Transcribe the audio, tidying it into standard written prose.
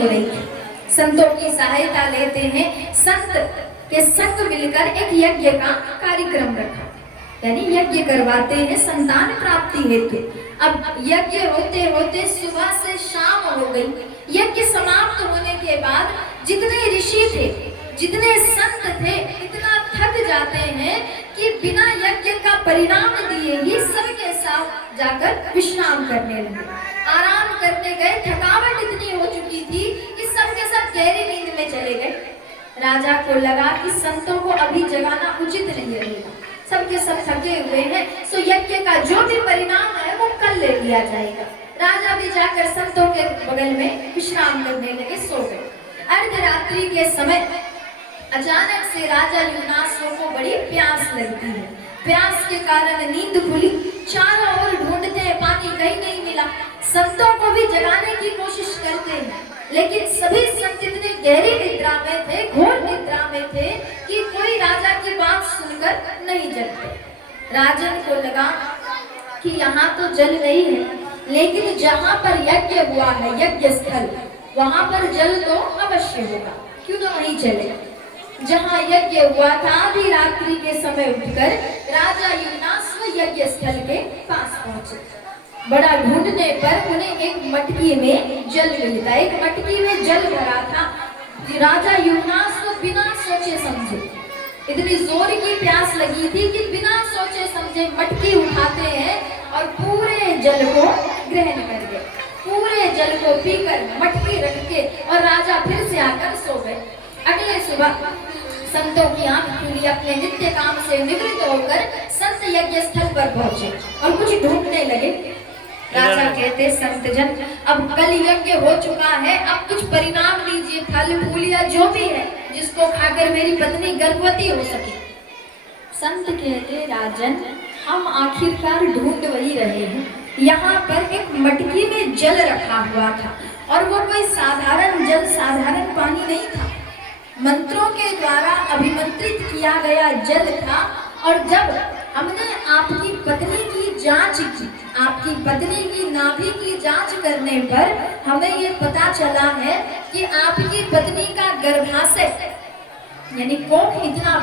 हो रही थी। संतों की सहायता लेते हैं, संत के संग मिलकर एक यज्ञ का कार्यक्रम रखा, यानी यज्ञ करवाते हैं संतान प्राप्ति हेतु। अब यज्ञ होते होते सुबह से शाम हो गई। यज्ञ समाप्त होने के बाद जितने ऋषि थे, जितने संत थे, इतना थक जाते हैं कि बिना यज्ञ का परिणाम दिए ही सबके साथ जाकर विश्राम करने लगे, आराम करने गए। थकावट इतनी हो चुकी थी कि सबके सब गहरी नींद में चले गए। राजा को लगा कि संतों को अभी जगाना उचित नहीं रहेगा, सबके सब थके हुए हैं, सो यज्ञ का जो भी परिणाम है वो कल ले लिया जाएगा। राजा भी जाकर संतों के बगल में विश्राम करने लगे, सो गए। अर्धरात्रि के समय अचानक से राजा युवनाश्व को बड़ी प्यास लगती है। प्यास के कारण नींद खुली, चारों ओर ढूंढते हैं, पानी कहीं नहीं मिला। संतों को भी जगाने की कोशिश करते हैं, लेकिन सभी संत इतने गहरी निद्रा में थे, घोर निद्रा में थे कि कोई राजा की बात सुनकर नहीं जगते। राजन को लगा कि यहाँ तो जल नहीं है, लेकिन जहाँ पर यज्ञ हुआ है, यज्ञ स्थल, वहाँ पर जल तो अवश्य होगा, क्यों ना वहीं चले। जहाँ यज्ञ हुआ था, आधी रात्रि के समय उठकर राजा युवनाश्व यज्ञ स्थल के पास पहुंचे। बड़ा ढूंढने पर उन्हें एक मटकी में जल मिलता, एक मटकी में जल भरा था। राजा युवनाश्व बिना सोचे समझे, इतनी जोर की प्यास लगी थी कि बिना सोचे समझे मटकी उठाते हैं और पूरे जल को ग्रहण कर गए। पूरे जल को पीकर मटकी रख के और राजा फिर से आकर सो गए। अगले सुबह संतों की आंख खुली, अपने नित्य काम से निवृत्त होकर संत यज्ञ स्थल पर पहुंचे और कुछ ढूंढने लगे। राजा कहते, संतजन, अब कल यज्ञ हो चुका है, अब कुछ परिणाम लीजिए, फल फूल या जो भी है, जिसको खाकर मेरी पत्नी गर्भवती हो सके। संत कहते, राजन, हम आखिरकार ढूंढ वही रहे हैं। यहाँ पर एक मटकी में जल रखा हुआ था और वो कोई साधारण जल, साधारण पानी नहीं था, मंत्रों के द्वारा अभिमंत्रित किया गया जल था। और जब हमने आपकी पत्नी की जांच की, आपकी पत्नी की नाभि की जांच करने पर हमें ये पता चला है कि आपकी पत्नी का गर्भाशय यानी कोख इतना